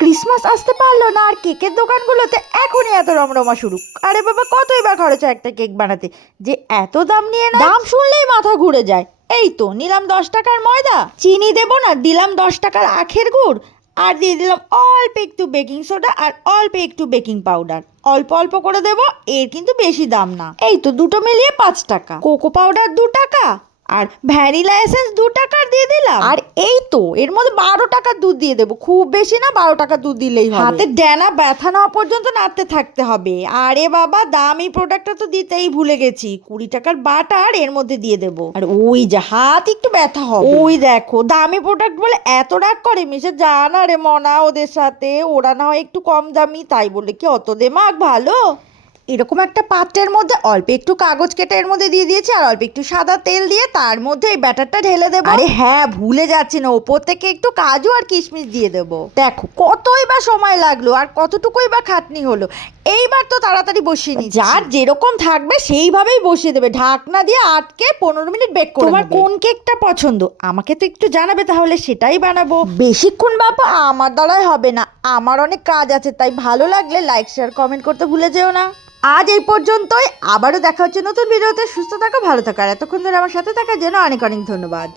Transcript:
Christmas আসতে পারলো না আর কেকের দোকানগুলোতে এখনই এত রমরমা শুরু। আরে বাবা, কতই বা খরচ হয় একটা কেক বানাতে, যে এত দাম নিয়ে না, দাম শুনলেই মাথা ঘুরে যায়। এই তো নিলাম 10 টাকার ময়দা, চিনি দেবো না, দিলাম 10 টাকার আখের গুড়, আর দিয়ে দিলাম অল্প একটু বেকিং সোডা আর অল্প একটু বেকিং পাউডার। অল্প অল্প করে দেবো, এর কিন্তু বেশি দাম না। এই তো দুটো মিলিয়ে 5 টাকা। কোকো পাউডার 2 টাকা, আর ভ্যানিলা এসেন্স 2 টাকার দিয়ে দিলাম। আর এই তো এর মধ্যে 12 টাকার দুধ দিয়ে দেবো, খুব বেশি না, 12 টাকার দুধ দিলেই হবে। হাতে ডেনা ব্যথা না হওয়া পর্যন্ত নাড়তে থাকতে হবে। আরে বাবা, দামি প্রোডাক্টটা তো দিতেই ভুলে গেছি, 20 টাকার বাটার এর মধ্যে দিয়ে দেবো। আর ওই যে হাত একটু ব্যথা হবে, ওই দেখো দামি প্রোডাক্ট বলে এত রাগ করে। মিশে যা না রে মনা ওদের সাথে, ওরা না হয় একটু কম দামি, তাই বলে কি অত দেমাগ ভালো? এরকম একটা পাত্রের মধ্যে অল্প একটু কাগজ কেটে এর মধ্যে দিয়ে দিয়েছি, আর অল্প একটু সাদা তেল দিয়ে তার মধ্যে এই ব্যাটারটা ঢেলে দেবো। আরে হ্যাঁ, ভুলে যাচ্ছি না, ওপর থেকে একটু কাজু আর কিশমিশ দিয়ে দেবো। দেখো কতই বা সময় লাগলো আর কতটুকুই বা খাটনি হলো। এইবার তো তাড়াতাড়ি বসিয়ে নিচ্ছি। যার যেরকম থাকবে সেইভাবেই বসিয়ে দেবে, ঢাকনা দিয়ে আটকে 15 মিনিট বেক করে। তোমার কোন কেকটা পছন্দ আমাকে তো একটু জানাবে, তাহলে সেটাই বানাবো। বেশিক্ষণ বাবা আমার দ্বারাই হবে না, আমার অনেক কাজ আছে, তাই ভালো লাগলে লাইক শেয়ার কমেন্ট করতে ভুলে যেও না। আজ এই পর্যন্তই, আবারও দেখা হচ্ছে নতুন ভিডিওতে। সুস্থ থাকো, ভালো থাকো, আর এতক্ষণ ধরে আমার সাথে থাকার জন্য অনেক অনেক ধন্যবাদ।